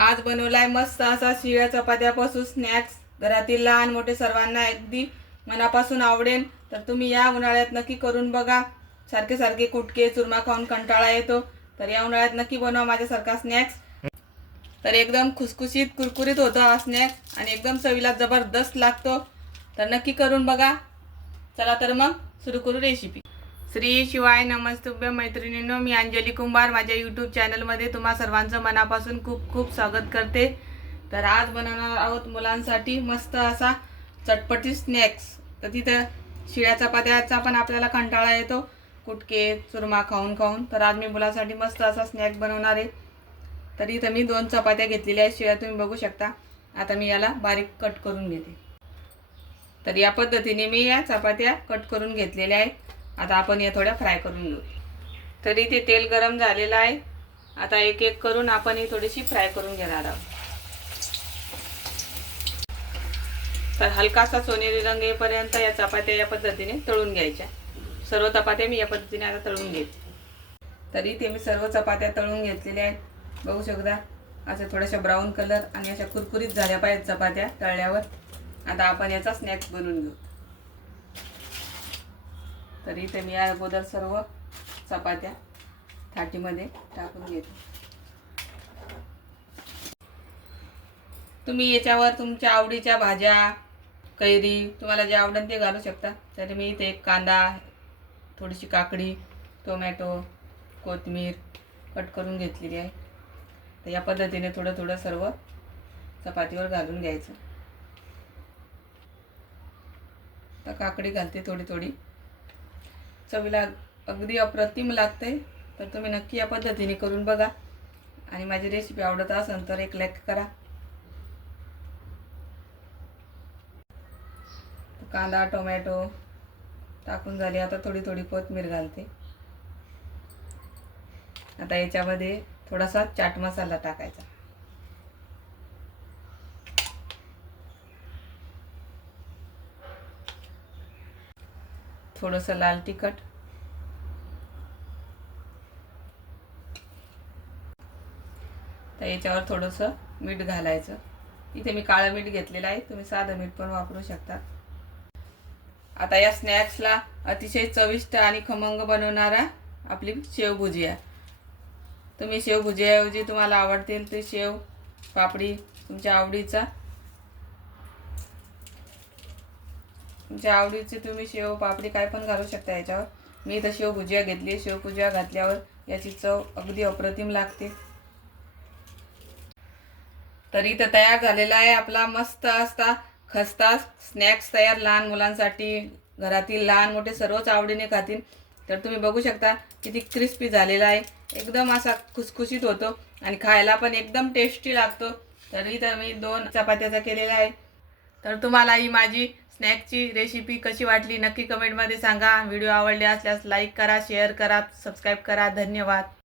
आज बनवलाय मस्त असा शिळ्या चपात्यापासून स्नॅक्स। घरातील लहान मोठे सर्वांना अगदी मनापासून आवडेल। तर तुम्ही या उन्हाळ्यात नक्की करून बघा। सारखे सारखे कुटके चुरमा खाऊन कंटाळा येतो, तर या उन्हाळ्यात नक्की बनवा माझ्यासारखा स्नॅक्स। तर एकदम खुसखुशीत कुरकुरीत होतो हा स्नॅक्स आणि एकदम चवीला जबरदस्त लागतो। तर नक्की करून बघा। चला तर मग सुरू करू रेसिपी। श्री शिवाय नमस्तुभ्य मैत्रिणींनो, मी अंजली कुंभार माझ्या यूट्यूब चॅनलमध्ये तुम्हा सर्वांचं मनापासून खूप खूप स्वागत करते। तर आज बनवणार आहोत मुलांसाठी मस्त असा चटपटीत स्नॅक्स। तर तिथं शिळ्या चपात्याचा पण आपल्याला कंटाळा येतो, कुटके चुरमा खाऊन खाऊन। तर आज मी मुलांसाठी मस्त असा स्नॅक्स बनवणार आहे। तर इथं मी 2 चपात्या घेतलेल्या आहेत शिळ्या, तुम्ही बघू शकता। आता मी याला बारीक कट करून घेते। तर या पद्धतीने मी या चपात्या कट करून घेतलेल्या आहेत। आता आपण या थोड्या फ्राय करून घेऊ। तर इथे तेल गरम झालेलं आहे। आता एक एक करून आपण ही थोडीशी फ्राय करून घेणार आहोत। तर हलकासा सोनेरी रंग येईपर्यंत या चपात्या या पद्धतीने तळून घ्यायच्या। सर्व चपात्या मी या पद्धतीने आता तळून घेते। तर इथे मी सर्व चपात्या तळून घेतलेल्या आहेत, बघू शकता। अशा थोड्याशा ब्राऊन कलर आणि अशा कुरकुरीत झाल्या पाहिजेत चपात्या तळल्यावर। आता आपण याचा स्नॅक्स बनवून घेऊ। तर इथे मी या अगोदर सर्व चपात्या थाटीमध्ये टाकून घेते। तुम्ही याच्यावर तुमच्या आवडीच्या भाज्या, कैरी, तुम्हाला जे आवडेल ते घालू शकता। तर मी इथे एक कांदा, थोडीशी काकडी, टोमॅटो, कोथिंबीर कट करून घेतलेली आहे। तर या पद्धतीने थोडं थोडं सर्व चपातीवर घालून घ्यायचं। तर काकडी घालते थोडी थोडी, चवीला अगदी अप्रतिम लागते। तर तुम्ही नक्की या पद्धतीने करून बघा आणि माझी रेसिपी आवडत असेल तर एक लाईक करा। कांदा टोमॅटो टाकून झाले, आता थोडी थोडी कोथिंबीर घालते। आता याच्यामध्ये थोडासा चाट मसाला टाकायचा, थोडंसं लाल तिखट, तर याच्यावर थोडंसं मीठ घालायचं। इथे मी काळं मीठ घेतलेलं आहे, तुम्ही साधं मीठ पण वापरू शकता। आता या स्नॅक्सला अतिशय चविष्ट आणि खमंग बनवणारा आपली शेव भुजिया। तुम्ही शेव भुजियाऐवजी तुम्हाला आवडतील ते शेव पापडी, तुमच्या आवडीचे तुम्ही शेव पापडी काय पण घालू शकता याच्यावर। मी इथं शेव भुजिया घेतली। शेव भुजिया घातल्यावर याची चव अगदी अप्रतिम लागते। तर इथं तयार झालेला आहे आपला मस्त असा खस्ता स्नॅक्स तयार। लहान मुलांसाठी, घरातील लहान मोठे सर्वच आवडीने खातील। तर तुम्ही बघू शकता किती क्रिस्पी झालेला आहे, एकदम असा खुसखुशीत होतो आणि खायला पण एकदम टेस्टी लागतो। तर इथं मी 2 चपात्याचा केलेला आहे। तर तुम्हाला ही माझी स्नॅक्सची रेसिपी कशी वाटली नक्की कमेंटमध्ये सांगा। व्हिडिओ आवडले असल्यास लाईक करा, शेअर करा, सबस्क्राईब करा। धन्यवाद।